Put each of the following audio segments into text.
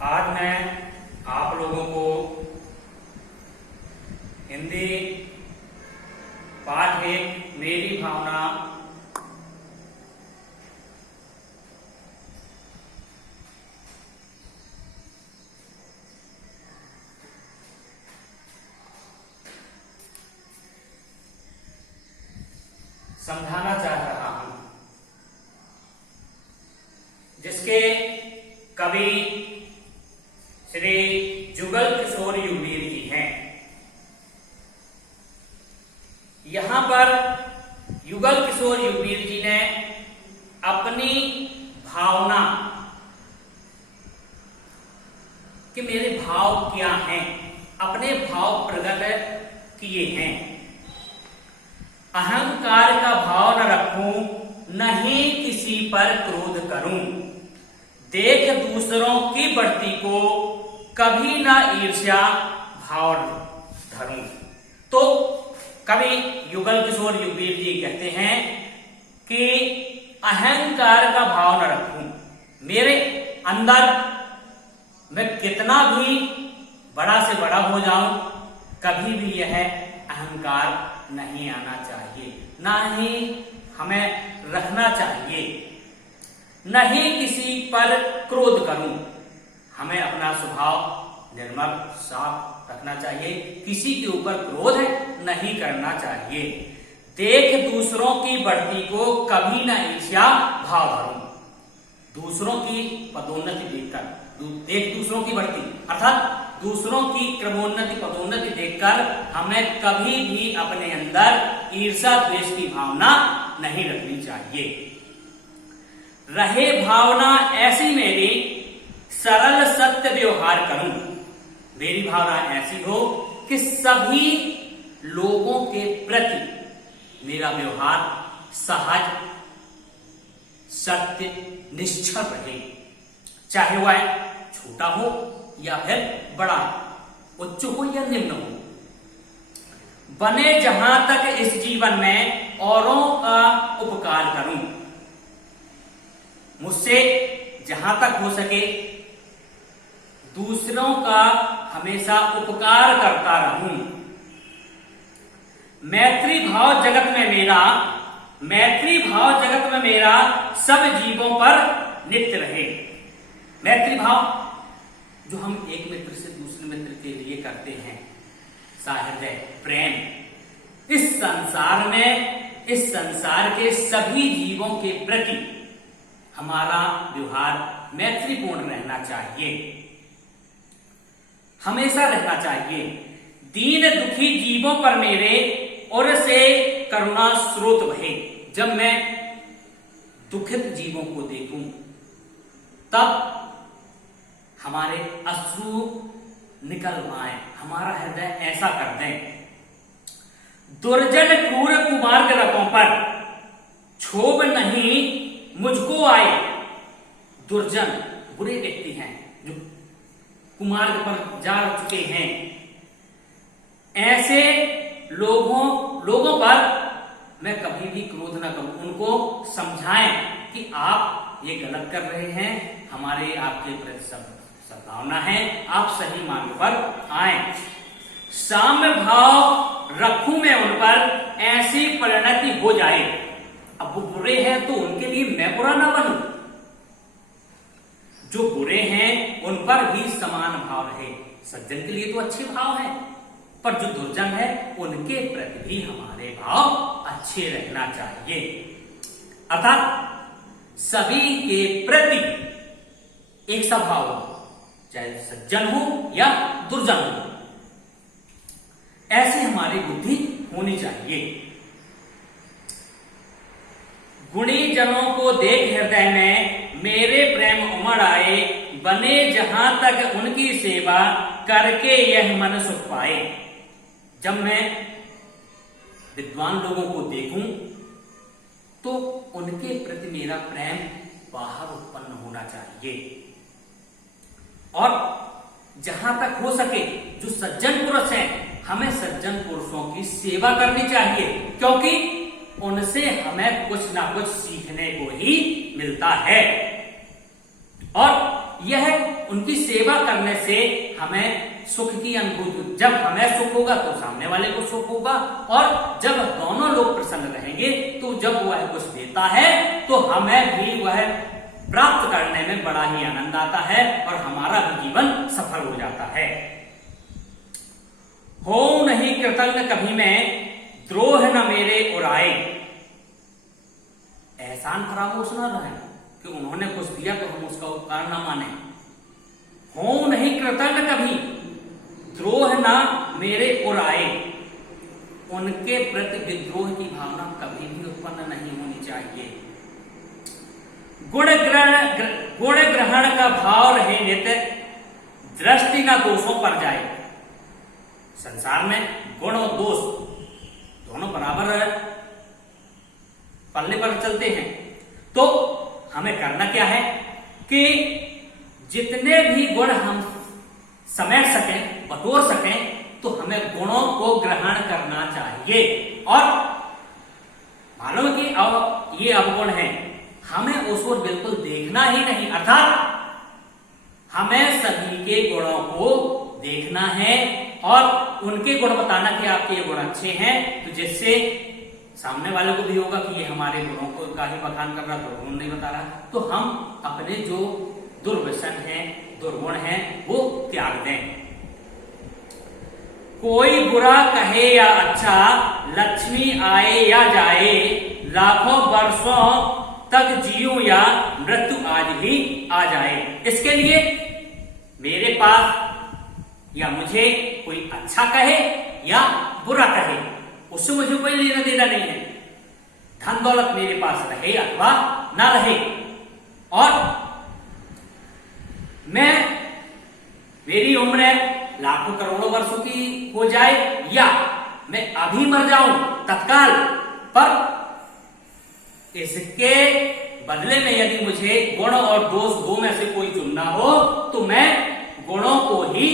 आज मैं आप लोगों को हिंदी पाठ एक मेरी भावना समझाना चाह रहा हूं, जिसके कवि श्री जुगल किशोर युगवीर जी हैं। यहां पर युगल किशोर युगवीर जी ने अपनी भावना कि मेरे भाव क्या हैं, अपने भाव प्रकट किए हैं। अहंकार का भाव न रखूं, न ही किसी पर क्रोध करूं, देख दूसरों की बढ़ती को कभी न ईर्ष्या भाव धरूं। तो कवि युगल किशोर युगवीर जी कहते हैं कि अहंकार का भाव न रखूं, मेरे अंदर मैं कितना भी बड़ा से बड़ा हो जाऊं, कभी भी यह अहंकार नहीं आना चाहिए, ना ही हमें रखना चाहिए, न ही किसी पर क्रोध करूं। हमें अपना स्वभाव निर्मल साफ रखना चाहिए, किसी के ऊपर क्रोध नहीं करना चाहिए। देख दूसरों की बढ़ती को कभी न ईर्ष्या भाव धरूं, दूसरों की पदोन्नति देखकर, देख दूसरों की बढ़ती अर्थात दूसरों की क्रमोन्नति पदोन्नति देखकर हमें कभी भी अपने अंदर ईर्ष्या द्वेष की भावना नहीं रखनी चाहिए। रहे भावना ऐसी मेरी, सरल सत्य व्यवहार करूं। मेरी भावना ऐसी हो कि सभी लोगों के प्रति मेरा व्यवहार सहज सत्य निश्चल रहे, चाहे वह छोटा हो या फिर बड़ा, उच्च हो या निम्न हो। बने जहां तक इस जीवन में औरों का उपकार करूं, मुझसे जहां तक हो सके दूसरों का हमेशा उपकार करता रहूं। मैत्री भाव जगत में मेरा, मैत्री भाव जगत में मेरा सब जीवों पर नित्य रहे। मैत्री भाव जो हम एक मित्र से दूसरे मित्र के लिए करते हैं, साहृदय प्रेम, इस संसार में, इस संसार के सभी जीवों के प्रति हमारा व्यवहार मैत्रीपूर्ण रहना चाहिए, हमेशा रहना चाहिए। दीन दुखी जीवों पर मेरे और से करुणा स्रोत बहे। जब मैं दुखित जीवों को देखूं तब हमारे अश्रु निकल आए, हमारा हृदय ऐसा कर दें। दुर्जन क्रूर कुमार्ग रतों पर क्षोभ नहीं मुझको आए। दुर्जन बुरे व्यक्ति हैं जो कुमार्ग पर जा चुके हैं, ऐसे लोगों पर मैं कभी भी क्रोध न करूं। उनको समझाएं कि आप ये गलत कर रहे हैं, हमारे आपके प्रति सद्भावना है, आप सही मार्ग पर आए। साम्य भाव रखूं मैं उन पर, ऐसी परिणति हो जाए। अब वो बुरे हैं तो उनके लिए मैं बुरा ना बनूं, जो बुरे हैं उन पर भी समान भाव रहे। सज्जन के लिए तो अच्छे भाव हैं, पर जो दुर्जन है उनके प्रति भी हमारे भाव अच्छे रहना चाहिए। अर्थात सभी के प्रति एक सा भाव हो, चाहे सज्जन हो या दुर्जन हो, ऐसी हमारी बुद्धि होनी चाहिए। गुणी जनों को देख हृदय में मेरे प्रेम उमड़ आए। बने जहां तक उनकी सेवा करके यह मन सुख पाए। जब मैं विद्वान लोगों को देखूं तो उनके प्रति मेरा प्रेम बाहर उत्पन्न होना चाहिए, और जहां तक हो सके जो सज्जन पुरुष हैं, हमें सज्जन पुरुषों की सेवा करनी चाहिए, क्योंकि उनसे हमें कुछ ना कुछ सीखने को ही मिलता है। और यह उनकी सेवा करने से हमें सुख की अनुभूति, जब हमें सुख होगा तो सामने वाले को सुख होगा, और जब दोनों लोग प्रसन्न रहेंगे तो जब वह कुछ देता है तो हमें भी वह प्राप्त करने में बड़ा ही आनंद आता है और हमारा भी जीवन सफल हो जाता है। हो नहीं कृतज्ञ कभी मैं, द्रोह न मेरे उराए। एहसान फरामोश न रहे कि उन्होंने कुछ दिया तो हम उसका उपकार न माने। हो नहीं कृतज्ञ कभी, द्रोह न मेरे उराए। उनके प्रति विद्रोह की भावना कभी भी उत्पन्न नहीं होनी चाहिए। गुण ग्रहण का भाव रहे नित्य, दृष्टि न दोषों पर जाए। संसार में गुण और दोष दोनों बराबर पल्ले पर चलते हैं, तो हमें करना क्या है कि जितने भी गुण हम समेट सकें, बटोर सकें, तो हमें गुणों को ग्रहण करना चाहिए। और मालूम कि अब ये अवगुण है, हमें उस ओर बिल्कुल देखना ही नहीं, अर्थात हमें सभी के गुणों को देखना है और उनके गुण बताना कि आपके ये गुण अच्छे हैं, तो जिससे सामने वाले को भी होगा कि ये हमारे गुणों को का ही बखान कर रहा, दुर्गुण नहीं बता रहा। तो हम अपने जो दुर्व्यसन हैं, दुर्गुण हैं, वो त्याग दें। कोई बुरा कहे या अच्छा, लक्ष्मी आए या जाए, लाखों वर्षों तक जीऊं या मृत्यु आज ही आ जाए। इसके लिए मेरे पास या मुझे कोई अच्छा कहे या बुरा कहे, उससे मुझे कोई लेना देना नहीं है। धन दौलत मेरे पास रहे अथवा ना रहे, और मेरी उम्र लाखों करोड़ों वर्षों की हो जाए या मैं अभी मर जाऊं तत्काल, पर इसके बदले में यदि मुझे गुण और दोष दो में से कोई चुनना हो तो मैं गुणों को ही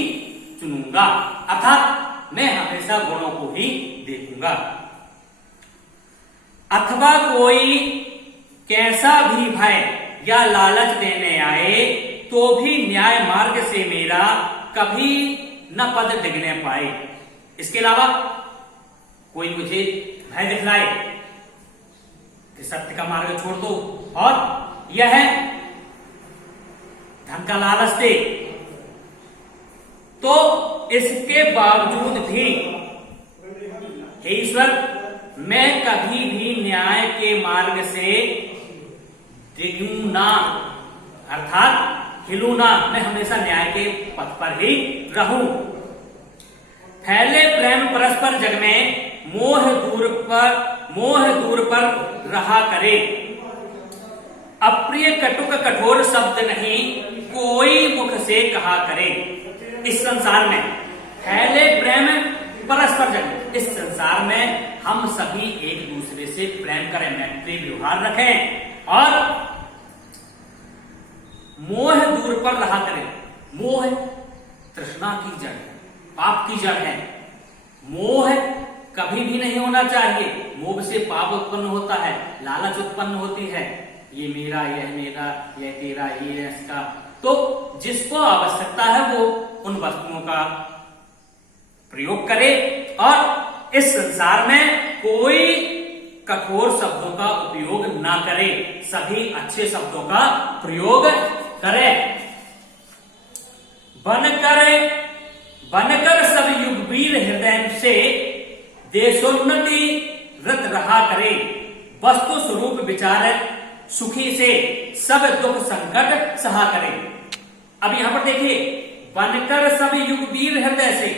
चुनूंगा, अर्थात मैं हमेशा गुणों को ही देखूंगा। अथवा कोई कैसा भी भय या लालच देने आए, तो भी न्याय मार्ग से मेरा कभी न पद डिगने पाए। इसके अलावा कोई मुझे भय दिखलाए कि सत्य का मार्ग छोड़ दो, और यह धन का लालच दे, तो इसके बावजूद भी हे ईश्वर, मैं कभी भी न्याय के मार्ग से डिगूं ना, अर्थात हिलूं ना, मैं हमेशा न्याय के पथ पर ही रहूं। फैले प्रेम परस्पर जग में, मोह दूर पर रहा करे। अप्रिय कटुक कठोर शब्द नहीं, कोई मुख से कहा करे। इस संसार में फैले प्रेम परस्पर जग, इस संसार में हम सभी एक दूसरे से प्रेम करें, मैत्री व्यवहार रखें, और मोह दूर पर रहा करें। मोह तृष्णा की जड़, पाप की जड़ है। मोह कभी भी नहीं होना चाहिए। मोह से पाप उत्पन्न होता है, लालच उत्पन्न होती है, ये मेरा, यह तेरा, ये इसका। तो जिसको आवश्यकता है वो उन वस्तुओं का प्रयोग करे, और इस संसार में कोई कठोर शब्दों का उपयोग ना करे, सभी अच्छे शब्दों का प्रयोग करे। बनकर सब युगवीर हृदय से, देशोन्नति रत रहा करे। वस्तु स्वरूप विचार सुखी से, सब दुख संकट सहा करे। अब यहां पर देखिए, बनकर सब युगवीर हृदय से,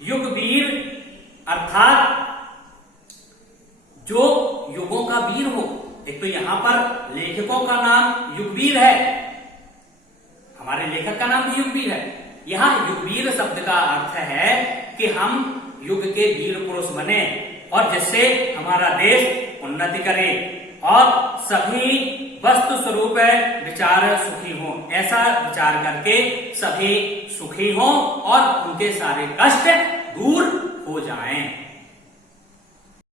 युगवीर अर्थात जो युगों का वीर हो। एक तो यहां पर लेखकों का नाम युगवीर है, हमारे लेखक का नाम भी युगवीर है। यहां युगवीर शब्द का अर्थ है कि हम युग के वीर पुरुष बने, और जिससे हमारा देश उन्नति करे और सभी वस्तु स्वरूप विचार सुखी हो। ऐसा विचार करके सभी सुखी हों और उनके सारे कष्ट दूर हो जाएं।